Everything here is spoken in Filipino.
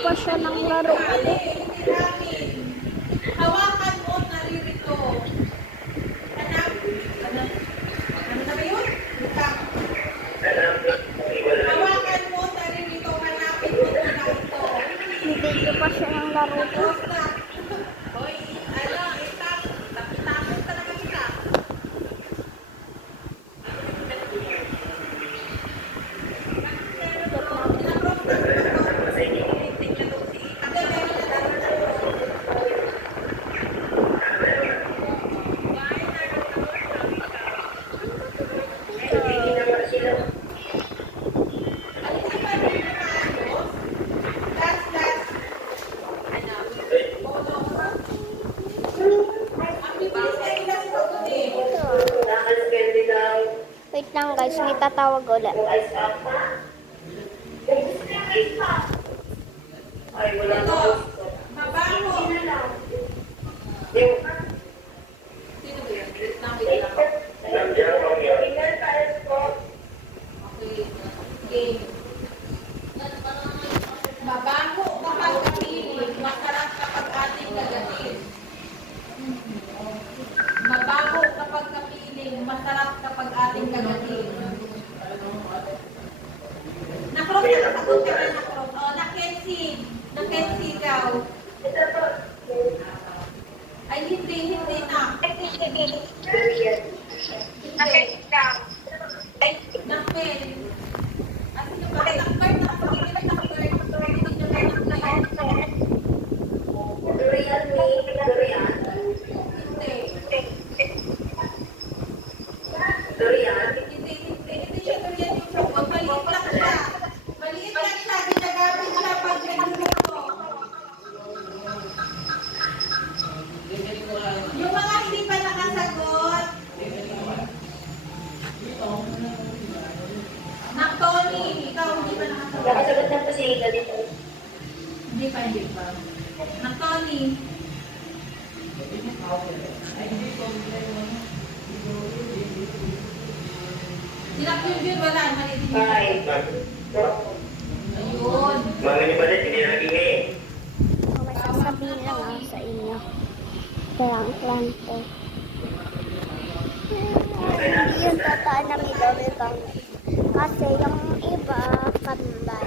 pa siya ng laro. Hawakan mo, naririto. Anak, ano? Ano na ba yun? Butang. Hawakan mo, naririto. Hanapin mo ito na ito. Bibigyan pa siya ng laro. Basta. Hoy, ano, itak. Tapos talaga kita. Wait lang guys, may tatawag ulit. Ay, wala na. Mabango. Yung Sino ba yan? Namit lang. nandiyan ang yan. Okay. Game. Mabango kapag kapiling, masarap kapag ating kagatin. Mabango kapag kapiling, masarap kapag ating kagatin. Nakrop na kasagot ka na nakrop. O, nakensi. Nakensi daw. Ay, hindi na. Naken. Ano na ba? Nakbay na. Pagkakit nakbay. Hindi na ba nakbay? Durian ni, durian. Hindi. Durian. Hindi siya durian yung fruit. Maliit lang siya. Maliit lang siya. Ginagamit siya pag nagluluto. Yung mga hindi pa nakasagot. Nak Tony, ikaw hindi pa nakasagot. Nakasagot na po si Ida dito. Hindi pa. Nak Tony. Silap yun, wala. Maliit din. Ay. Ayun. Mga ni Balit, hindi na naging eh. May sasabihin lang ako sa inyo. Lang to. Hindi yung totoo na may double bang. Kasi yung iba, kambal.